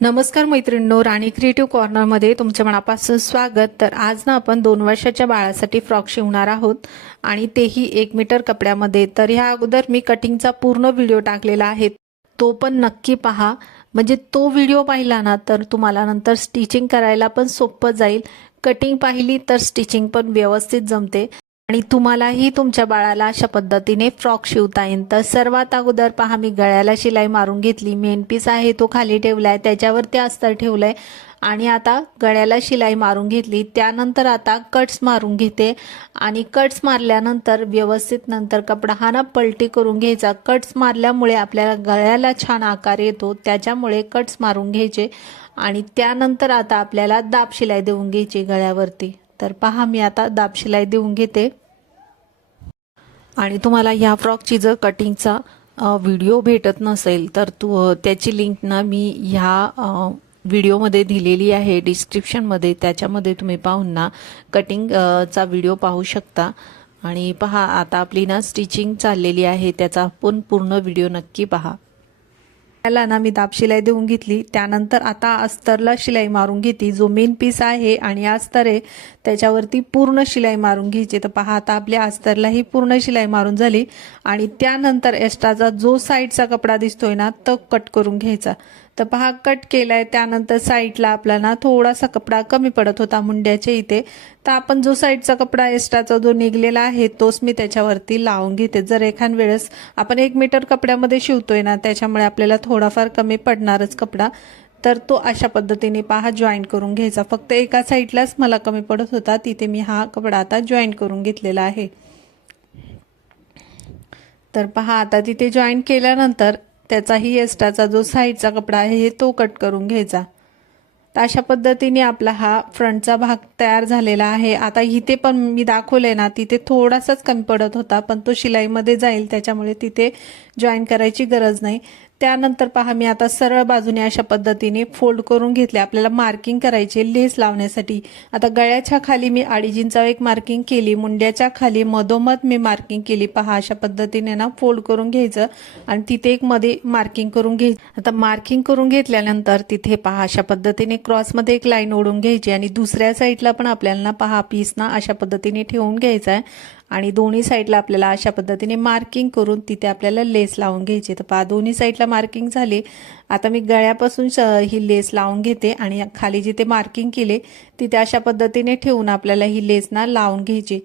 नमस्कार मैत्रिणींनो, राणी क्रिएटिव्ह कॉर्नरमध्ये तुमच्या मनापासून स्वागत। तर आज ना आपण 2 वर्षाच्या बाळासाठी फ्रॉक शिवणार आहोत आणि तेही 1 मीटर कपड्यामध्ये। तर ह्या अगोदर मी कटिंगचा पूर्ण व्हिडिओ टाकलेला आहे, तो पण नक्की पहा। म्हणजे तो व्हिडिओ पाहिला ना तर तुम्हाला नंतर स्टिचिंग करायला पण सोपं जाईल। कटिंग पाहिली तर स्टिचिंग पण व्यवस्थित जमते आणि तुम्हालाही तुमच्या बाळाला अशा पद्धतीने फ्रॉक शिवता येईल। तर सर्वात अगोदर पहा, मी गळ्याला शिलाई मारून घेतली। मेन पीस आहे तो खाली ठेवलाय, त्याच्यावरती अस्तर ठेवलंय आणि आता गळ्याला शिलाई मारून घेतली। त्यानंतर आता कट्स मारून घेते आणि कट्स मारल्यानंतर व्यवस्थित नंतर कपडा हा ना पलटी करून घ्यायचा। कट्स मारल्यामुळे आपल्याला गळ्याला छान आकार येतो, त्याच्यामुळे कट्स मारून घ्यायचे आणि त्यानंतर आता आपल्याला दाब शिलाई देऊन घ्यायची गळ्यावरती। तर पहा, मी आता दाब शिलाई देऊन घेते आणि तुम्हाला ह्या फ्रॉकची जर कटिंगचा व्हिडिओ भेटत नसेल तर त्याची लिंक ना मी ह्या व्हिडिओमध्ये दिलेली आहे डिस्क्रिप्शनमध्ये, त्याच्यामध्ये तुम्ही पाहून ना कटिंगचा व्हिडिओ पाहू शकता। आणि पहा, आता आपली ना स्टिचिंग चाललेली आहे, त्याचा पण पूर्ण व्हिडिओ नक्की पहा। त्याला ना मी दाब शिलाई देऊन घेतली। त्यानंतर आता अस्तरला शिलाई मारून घेतली। जो मेन पीस आहे आणि अस्तर आहे त्याच्यावरती पूर्ण शिलाई मारून घ्यायची। तर पहा, आता आपल्या अस्तरला ही पूर्ण शिलाई मारून झाली आणि त्यानंतर एक्स्ट्राचा जो साईडचा कपडा दिसतोय ना तो कट करून घ्यायचा। तर पहा, कट केलाय। त्यानंतर साईडला आपल्याला थोडासा कपडा कमी पडत होता मुंड्याच्या इथे, तर आपण जो साईडचा कपडा एक्स्ट्राचा जो निघलेला आहे तोच मी त्याच्यावरती लावून घेते। जर एखाद वेळेस आपण 1 मीटर कपड्यामध्ये शिवतोय ना, त्याच्यामुळे आपल्याला थोडाफार कमी पडणारच कपडा, तर तो अशा पद्धतीने पहा जॉईंट करून घ्यायचा। फक्त एका साईडलाच मला कमी पडत होता, तिथे मी हा कपडा आता जॉईंट करून घेतलेला आहे। तर पहा, आता तिथे जॉईंट केल्यानंतर त्याचाही एक्स्ट्राचा जो साईडचा कपडा आहे तो कट करून घ्यायचा। तर अशा पद्धतीने आपला हा फ्रंटचा भाग तयार झालेला आहे। आता इथे पण मी दाखवलंय ना, तिथे थोडासाच कमी पडत होता, पण तो शिलाईमध्ये जाईल त्याच्यामुळे तिथे जॉईन करायची गरज नाही। त्यानंतर पहा, मी आता सरळ बाजूने अशा पद्धतीने फोल्ड करून घेतले। आपल्याला मार्किंग करायची लेस लावण्यासाठी। आता गळ्याच्या खाली मी 2.5 इंच एक मार्किंग केली, मुंड्याच्या खाली मधोमध मी मार्किंग केली। पहा, अशा पद्धतीने ना फोल्ड करून घ्यायचं आणि तिथे एक मध्ये मार्किंग करून घ्यायची। आता मार्किंग करून घेतल्यानंतर तिथे पहा अशा पद्धतीने क्रॉसमध्ये एक लाईन ओढून घ्यायची आणि दुसऱ्या साईडला पण आपल्याला पहा पीस ना अशा पद्धतीने ठेवून घ्यायचा आहे आणि दोन्ही साईडला आपल्याला अशा पद्धतीने मार्किंग करून तिथे आपल्याला लेस लावून घ्यायची। तर पहा, दोन्ही साईडला मार्किंग झाली। आता मी गळ्यापासून ही लेस लावून घेते आणि खाली जिथे मार्किंग केले तिथे अशा पद्धतीने ठेवून आपल्याला ही लेस ना लावून घ्यायची।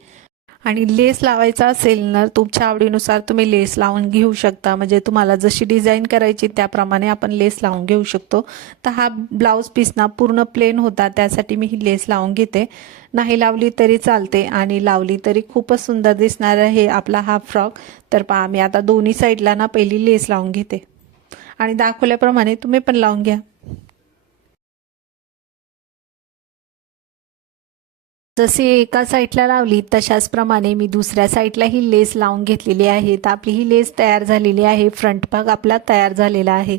आणि लेस लावायचा असेल ना, तुमच्या आवडीनुसार तुम्ही लेस लावून घेऊ शकता। म्हणजे तुम्हाला जशी डिझाईन करायची त्याप्रमाणे आपण लेस लावून घेऊ शकतो। तर हा ब्लाउज पीस ना पूर्ण प्लेन होता, त्यासाठी मी ही लेस लावून घेते। नाही लावली तरी चालते आणि लावली तरी खूपच सुंदर दिसणार आहे आपला हा फ्रॉक। तर पहा, मी आता दोन्ही साईडला ना पहिली लेस लावून घेते आणि दाखवल्याप्रमाणे तुम्ही पण लावून घ्या। जसे एका साईडला लावली तशाच प्रमाणे मी दुसऱ्या साईडला ही लेस लावून घेतलेली आहे। तर आपली ही लेस तयार झालेली आहे, फ्रंट भाग आपला तयार झालेला आहे।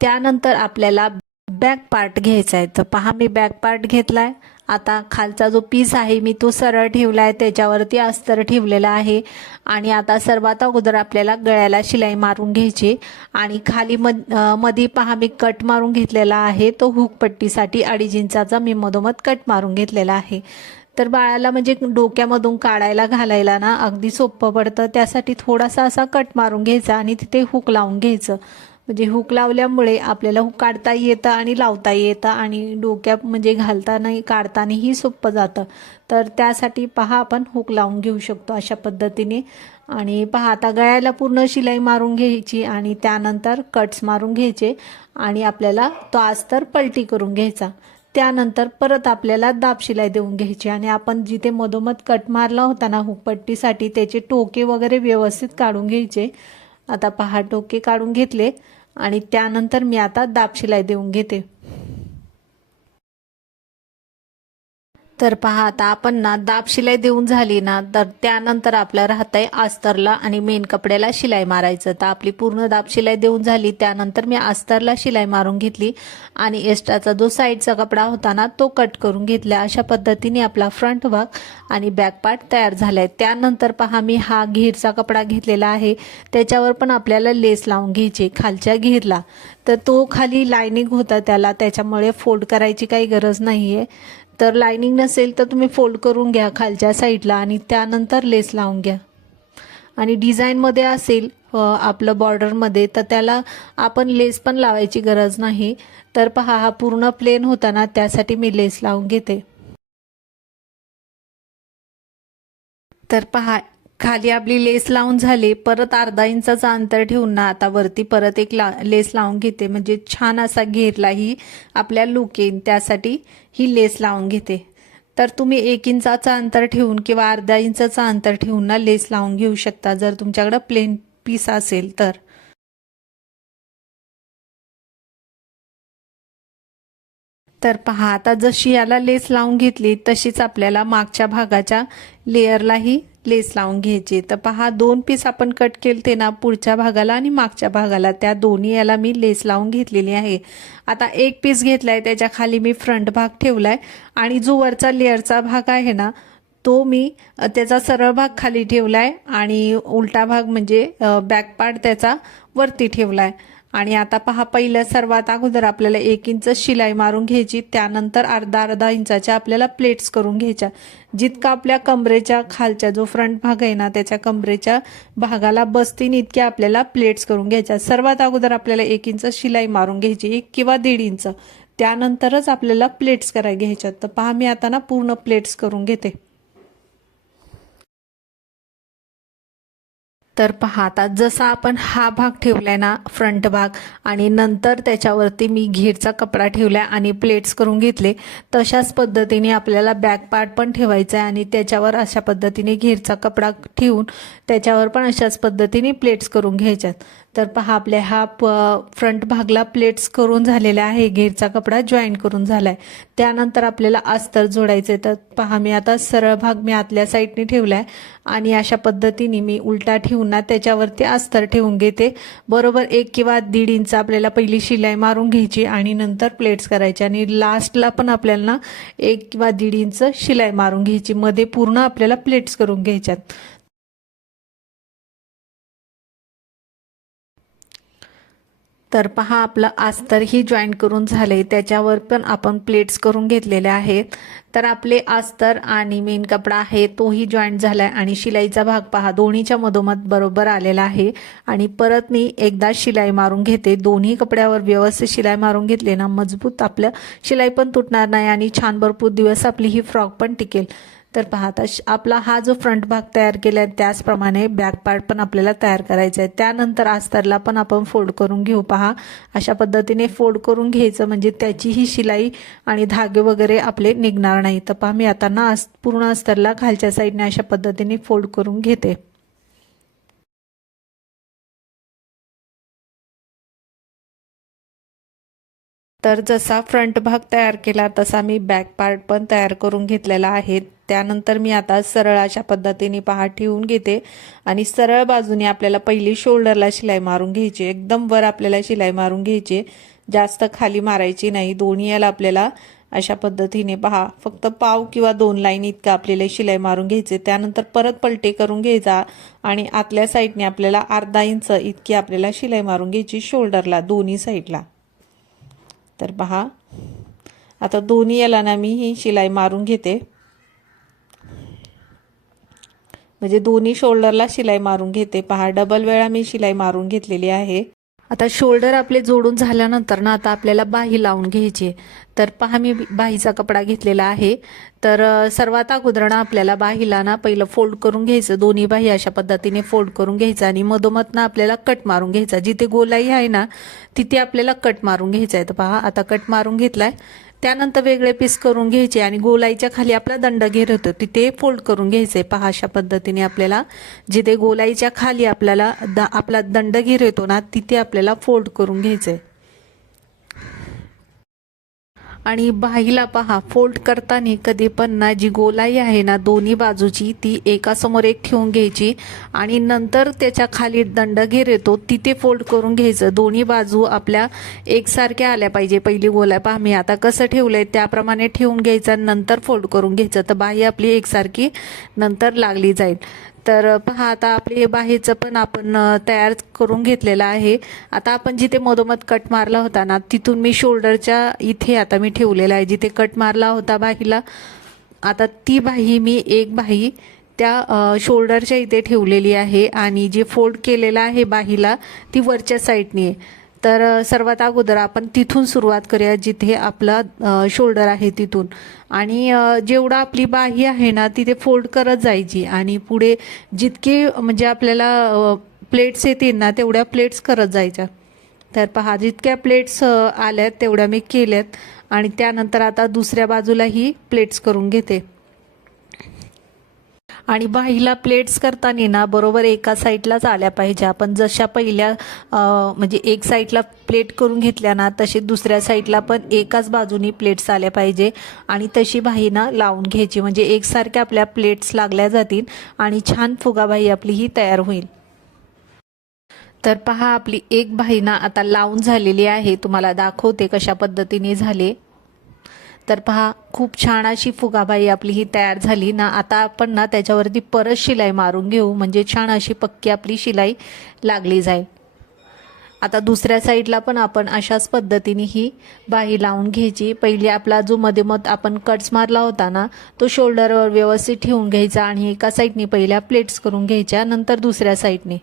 त्यानंतर आपल्याला बॅक पार्ट घ्यायचा आहे। तर पहा, मी बॅक पार्ट घेतलाय। आता खालचा जो पीस आहे मी तो सरळ ठेवलाय, त्याच्यावरती अस्तर ठेवलेला आहे आणि आता सर्वात अगोदर आपल्याला गळ्याला शिलाई मारून घ्यायची आणि खाली मध्ये पहा मी कट मारून घेतलेला आहे, तो हुक पट्टीसाठी 2.5 इंचाचा मी मधोमध कट मारून घेतलेला आहे। तर बाळाला म्हणजे डोक्यामधून काढायला घालायला ना अगदी सोपं पडतं, त्यासाठी थोडासा असा कट मारून घ्यायचा आणि तिथे हुक लावून घ्यायचं। म्हणजे हुक लावल्यामुळे आपल्याला हुक काढता येतं आणि लावता येतं आणि डोक्यात म्हणजे घालतानाही काढतानाही सोपं जातं। तर त्यासाठी पहा आपण हुक लावून घेऊ शकतो अशा पद्धतीने। आणि पहा, आता गळ्याला पूर्ण शिलाई मारून घ्यायची आणि त्यानंतर कट्स मारून घ्यायचे आणि आपल्याला तो अस्तर पलटी करून घ्यायचा। त्यानंतर परत आपल्याला दाब शिलाई देऊन घ्यायची आणि आपण जिथे मधोमध कट मारला होता ना हुकपट्टीसाठी, त्याचे टोके वगैरे व्यवस्थित काढून घ्यायचे। आता पहा, टोके काढून घेतले आणि त्यानंतर मी आता दाब शिलाई देऊन घेते। तर पहा आता आपण ना दाब शिलाई देऊन झाली ना, तर त्यानंतर आपलं राहतंय अस्तरला आणि मेन कपड्याला शिलाई मारायचं. तर आपली पूर्ण दाब शिलाई देऊन झाली, त्यानंतर मी अस्तरला शिलाई मारून घेतली आणि एक्स्ट्राचा जो साईडचा कपडा होता ना तो कट करून घेतला. अशा पद्धतीने आपला फ्रंट भाग आणि बॅक पार्ट तयार झालाय. त्यानंतर पहा मी हा घेरचा कपडा घेतलेला आहे, त्याच्यावर पण आपल्याला लेस लावून घ्यायची खालच्या घेरला. तर तो खाली लायनिंग होता त्याच्यामुळे फोल्ड करायची काही गरज नाहीये. तर लाइनिंग नसेल तर तुम्ही फोल्ड करून घ्या खालच्या साईडला आणि त्यानंतर लेस लावून घ्या. आणि डिझाईनमध्ये असेल आपलं बॉर्डरमध्ये तर त्याला आपण लेस पण लावायची गरज नाही. तर पहा हा पूर्ण प्लेन होता ना, त्यासाठी मी लेस लावून घेते. तर पहा खाली आपली लेस लावून झाली, परत अर्धा इंचाचा अंतर ठेवून ना आता वरती परत एक लेस लावून घेते, म्हणजे छान असा घेरलाही आपल्या लुक येईल, त्यासाठी ही लेस लावून घेते. तर तुम्ही 1 इंचाचा अंतर ठेवून किंवा अर्धा इंचाचा अंतर ठेवून ना लेस लावून घेऊ शकता, जर तुमच्याकडे प्लेन पीस असेल तर. तर पहा आता जशी याला लेस लावून घेतली तशीच आपल्याला मागच्या भागाच्या लेअरलाही लेस लावून घ्यायची. तर पहा 2 पीस आपण कट केलते ना, पुढच्या भागाला आणि मागच्या भागाला, त्या दोन्ही याला मी लेस लावून घेतलेली आहे. आता 1 पीस घेतलाय, त्याच्या खाली मी फ्रंट भाग ठेवलाय आणि जो वरचा लेअरचा भाग आहे ना तो मी त्याचा सरळ भाग खाली ठेवलाय आणि उलटा भाग म्हणजे बॅक पार्ट त्याचा वरती ठेवलाय. आणि आता पहा पहिल्या सर्वात अगोदर आपल्याला 1 इंच शिलाई मारून घ्यायची, त्यानंतर अर्धा इंचाच्या आपल्याला प्लेट्स करून घ्यायच्या. जितका आपल्या कमरेच्या खालच्या जो फ्रंट भाग आहे ना त्याच्या कमरेच्या भागाला बसतील इतक्या आपल्याला प्लेट्स करून घ्यायच्या. सर्वात अगोदर आपल्याला 1 इंच शिलाई मारून घ्यायची, 1 किंवा 1.5 इंच, त्यानंतरच आपल्याला प्लेट्स करायला घ्यायच्या. तर पहा मी आता ना पूर्ण प्लेट्स करून घेते. तर पहा आता जसा आपण हा भाग ठेवलाय ना फ्रंट भाग आणि नंतर त्याच्यावरती मी घेरचा कपडा ठेवलाय आणि प्लेट्स करून घेतले, तशाच पद्धतीने आपल्याला बॅक पार्ट पण ठेवायचा आहे आणि त्याच्यावर अशा पद्धतीने घेरचा कपडा ठेवून त्याच्यावर पण अशाच पद्धतीने प्लेट्स करून घ्यायच्यात. तर पहा आपल्या हा फ्रंट भागला प्लेट्स करून झालेला आहे, घेरचा कपडा जॉईन करून झालाय. त्यानंतर आपल्याला अस्तर जोडायचे. तर पहा मी आता सरळ भाग मी आतल्या साईडने ठेवलाय आणि अशा पद्धतीने मी उलटा ठेवून ना त्याच्यावरती अस्तर ठेवून घेते. बरोबर 1 किंवा 1.5 इंच आपल्याला पहिली शिलाई मारून घ्यायची आणि नंतर प्लेट्स करायचे आणि लास्टला पण आपल्याला 1 किंवा 1.5 इंच शिलाई मारून घ्यायची, मध्ये पूर्ण आपल्याला प्लेट्स करून घ्यायच्यात. तर पहा आपलं अस्तर ही जॉईन करून झाले, त्याच्यावर पण आपण प्लेट्स करून घेतलेले आहेत. तर आपले अस्तर आणि मेन कपडा आहे तोही जॉईंट झालाय आणि शिलाईचा भाग पहा दोन्हीच्या मधोमध बरोबर आलेला आहे. आणि परत मी एकदा शिलाई मारून घेते. दोन्ही कपड्यावर व्यवस्थित शिलाई मारून घेतले ना, मजबूत आपलं शिलाई पण तुटणार नाही आणि छान भरपूर दिवस आपली ही फ्रॉक पण टिकेल. तर पहा आता आपला हा जो फ्रंट भाग तयार केलाय त्याचप्रमाणे बॅक पार्ट पण आपल्याला तयार करायचा आहे. त्यानंतर अस्तरला पण आपण फोल्ड करून घेऊ. पहा अशा पद्धतीने फोल्ड करून घ्यायचं, म्हणजे त्याची ही शिलाई आणि धागे वगैरे आपले निघणार नाही. तर पहा मी आता ना पूर्ण अस्तरला खालच्या साईडने अशा पद्धतीने फोल्ड करून घेते. तर जसा फ्रंट भाग तयार केला तसा मी बॅक पार्ट पण तयार करून घेतलेला आहे. त्यानंतर मी आता सरळ अशा पद्धतीने पहा ठेवून घेते आणि सरळ बाजूने आपल्याला पहिली शोल्डरला शिलाई मारून घ्यायची. एकदम वर आपल्याला शिलाई मारून घ्यायची, जास्त खाली मारायची नाही. दोन्ही याला आपल्याला अशा पद्धतीने पहा फक्त पाव किंवा 2 लाईन इतका आपल्याला शिलाई मारून घ्यायचे. त्यानंतर परत पलटे करून घ्यायचा आणि आतल्या साईडने आपल्याला अर्धा इंच इतकी आपल्याला शिलाई मारून घ्यायची शोल्डरला दोन्ही साईडला. तर पहा आता दोन्ही याला ना मी ही शिलाई मारून घेते, म्हणजे दोन्ही शोल्डरला शिलाई मारून घेते. पहा डबल वेळा मी शिलाई मारून घेतलेली आहे. आता शोल्डर आपले जोडून झाल्यानंतर ना आता आपल्याला बाही लावून घ्यायची. तर पहा मी बाहीचा कपडा घेतलेला आहे. तर सर्वात अगोदर ना आपल्याला बाहीला ना पहिलं फोल्ड करून घ्यायचं, दोन्ही बाही अशा पद्धतीने फोल्ड करून घ्यायचं आणि मधोमध ना आपल्याला कट मारून घ्यायचा. जिथे गोलाई आहे ना तिथे आपल्याला कट मारून घ्यायचा आहे. तर पहा आता कट मारून घेतलाय. त्यानंतर वेगळे पीस करून घ्यायचे आणि गोलाईच्या खाली आपला दंड घेर होतो तिथे फोल्ड करून घ्यायचे. पहा अशा पद्धतीने आपल्याला जिथे गोलाईच्या खाली आपल्याला आपला दंड घेर येतो ना तिथे आपल्याला फोल्ड करून घ्यायचे. आणि बाहीला पहा फोल्ड करताना कधी पण ना जी गोलाई आहे ना दोन्ही बाजूची ती एकासमोर एक ठेवून घ्यायची आणि नंतर त्याच्या खाली दंडघेर येतो तिथे फोल्ड करून घ्यायचं। दोन्ही बाजू आपल्या एकसारख्या आल्या पाहिजे। पहिली गोलाई पहा मी आता कसं ठेवलंय त्याप्रमाणे ठेवून घ्यायचं, नंतर फोल्ड करून घ्यायचं, तर बाही आपली एकसारखी नंतर लागली जाईल। तर पहा आता आपले बाहीचं पण आपण तयार करून घेतलेलं आहे। आता आपण जिथे मधोमध कट मारला होता ना तिथून मी शोल्डरच्या इथे आता मी ठेवलेला आहे जिथे कट मारला होता बाहीला। आता ती बाही मी एक बाही त्या शोल्डरच्या इथे ठेवलेली आहे आणि जे फोल्ड केलेलं आहे बाहीला ती वरच्या साईडने आहे। तर सर्वात अगोदर आपण तिथून सुरुवात करूया जिथे आपला शोल्डर आहे तिथून, आणि जेवढा आपली बाही आहे ना तिथे फोल्ड करत जायची आणि पुढे जितके म्हणजे आपल्याला प्लेट्स येतील ना तेवढ्या प्लेट्स करत जायच्या। तर पहा जितक्या प्लेट्स आल्यात तेवढ्या मी केल्यात आणि त्यानंतर आता दुसऱ्या बाजूलाही प्लेट्स करून घेते। आणि बाहीला प्लेट्स करताना ना बरोबर एका साईडलाच आल्या पाहिजे। आपण जशा पहिल्या म्हणजे एक साईडला प्लेट करून घेतल्या ना तशी दुसऱ्या साईडला पण एकाच बाजूनी प्लेट्स आल्या पाहिजे आणि तशी बाही ना लावून घ्यायची, म्हणजे एकसारख्या आपल्या प्लेट्स लागल्या जातील आणि छान फुगाबाही आपली ही तयार होईल। तर पहा आपली एक बाही ना आता लावून झालेली आहे, तुम्हाला दाखवते कशा पद्धतीने झाले। तर पहा खूप छान अशी फुगाबाई आपली ही तयार झाली ना। आता आपण ना त्याच्यावरती परत शिलाई मारून घेऊ, म्हणजे छान अशी पक्की आपली शिलाई लागली जाईल। आता दुसऱ्या साईडला पण आपण अशाच पद्धतीने ही बाही लावून घ्यायची। पहिली आपला जो मध्ये आपण कट्स मारला होता ना तो शोल्डरवर व्यवस्थित ठेवून घ्यायचा आणि एका साईडने पहिल्या प्लेट्स करून घ्यायच्या, नंतर दुसऱ्या साईडने।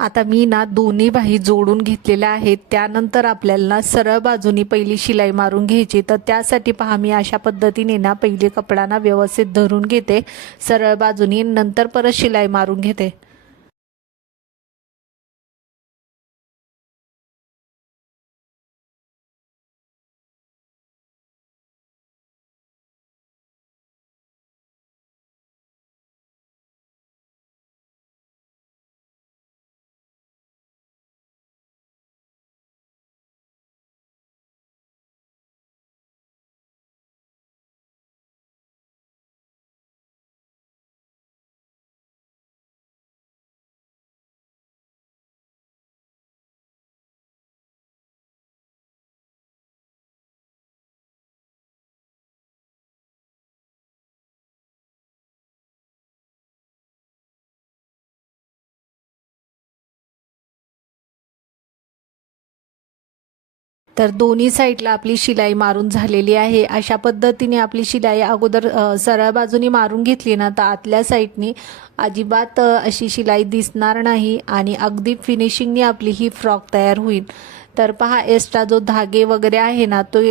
आता मी ना दोन्ही बाही जोडून घेतलेल्या आहेत। त्यानंतर आपल्याला सरळ बाजूनी पहिली शिलाई मारून घ्यायची। तर त्यासाठी पहा मी अशा पद्धतीने ना पहिले कपडाना व्यवस्थित धरून घेते सरळ बाजूनी, नंतर परत शिलाई मारून घेते। तर दोन्ही साईडला आपली शिलाई मारून झालेली आहे। अशा पद्धतीने आपली शिलाई अगोदर सरळ बाजूनी मारून घेतली ना तर आतल्या साईडनी अजिबात अशी शिलाई दिसणार नाही आणि अगदी फिनिशिंगनी आपली ही फ्रॉक तयार होईल। तर पहा एक्स्ट्रा जो धागे वगैरे आहे ना तो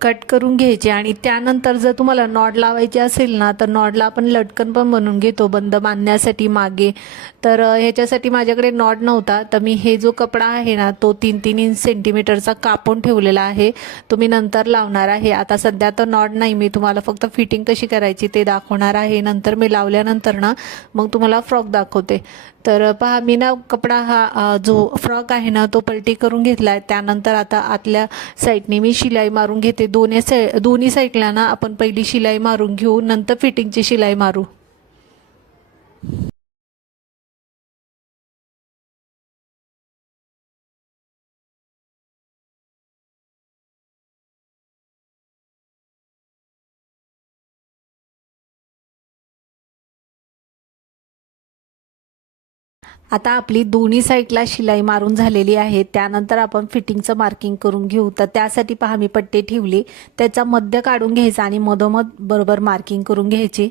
कट करून घ्यायचे आणि त्यानंतर जर तुम्हाला नॉट लावायची असेल ना तर नॉटला आपण लटकन पण बनवून घेतो बंद बांधण्यासाठी मागे। तर ह्याच्यासाठी माझ्याकडे नॉट नव्हता तर मी हे जो कपडा आहे ना तो 3-3 सेंटीमीटरचा कापून ठेवलेला आहे, तो मी नंतर लावणार आहे। आता सध्या तर नॉट नाही, मी तुम्हाला फक्त फिटिंग कशी करायची ते दाखवणार आहे। नंतर मी लावल्यानंतर ना मग तुम्हाला फ्रॉक दाखवते। तर पहा मी ना कपडा हा जो फ्रॉक आहे ना तो पलटी करून घेतलाय। त्यानंतर आता आतल्या साईडने मी शिलाई मारून घेते। दोन्ही साईडला ना आपण पहिली शिलाई मारून घेऊ, नंतर फिटिंगची शिलाई मारू। आता आपली दोन्ही साईडला शिलाई मारून झालेली आहे। त्यानंतर आपण फिटिंगचं मार्किंग करून घेऊ। तर त्यासाठी पहा मी पट्टी ठेवली, त्याचा मध्य काढून घ्यायचा आणि मधोमध बरोबर मार्किंग करून घ्यायची।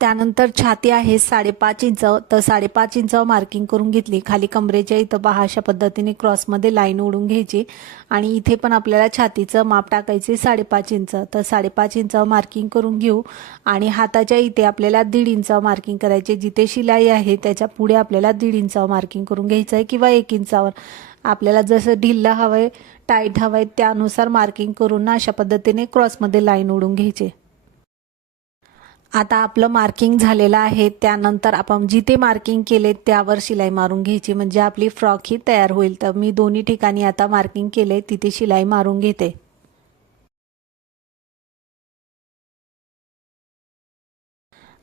त्यानंतर छाती आहे 5.5 इंच, तर 5.5 इंच मार्किंग करून घेतली. खाली कमरेच्या इथं पहा अशा पद्धतीने क्रॉसमध्ये लाईन ओढून घ्यायची आणि इथे पण आपल्याला छातीचं माप टाकायचे 5.5 इंच, तर 5.5 इंच मार्किंग करून घेऊ. आणि हाताच्या इथे आपल्याला 1.5 इंच मार्किंग करायचे. जिथे शिलाई आहे त्याच्या पुढे आपल्याला 1.5 इंच मार्किंग करून घ्यायचं आहे किंवा 1 इंचावर आपल्याला जसं ढिल्लं हवंय टाईट हवंय त्यानुसार मार्किंग करून अशा पद्धतीने क्रॉसमध्ये लाईन ओढून घ्यायचे. आता आपलं मार्किंग झालेलं आहे. त्यानंतर आपण जिथे मार्किंग केले त्यावर शिलाई मारून घ्यायची, म्हणजे आपली फ्रॉक ही तयार होईल. तर मी दोन्ही ठिकाणी आता मार्किंग केले तिथे शिलाई मारून घेते.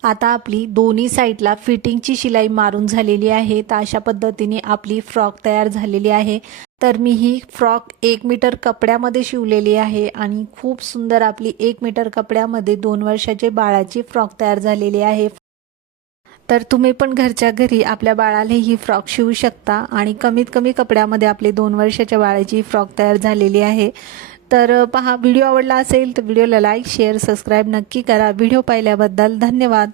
आता आपली दोन्ही साईडला फिटिंगची शिलाई मारून झालेली आहे. तर अशा पद्धतीने आपली फ्रॉक तयार झालेली आहे. तर मी ही फ्रॉक 1 मीटर कपड्यामध्ये शिवलेली आहे आणि खूप सुंदर आपली 1 मीटर कपड्यामध्ये 2 वर्षाचे बाळाची फ्रॉक तयार झालेली आहे. तर तुम्ही पण घरच्या घरी आपल्या बाळाला ही फ्रॉक शिवू शकता आणि कमीत कमी कपड्यामध्ये आपले 2 वर्षाच्या बाळाची फ्रॉक तयार झालेली आहे. तर पहा, व्हिडिओ आवडला असेल तर व्हिडिओला लाईक शेअर सबस्क्राईब नक्की करा. व्हिडिओ पाहिल्याबद्दल धन्यवाद.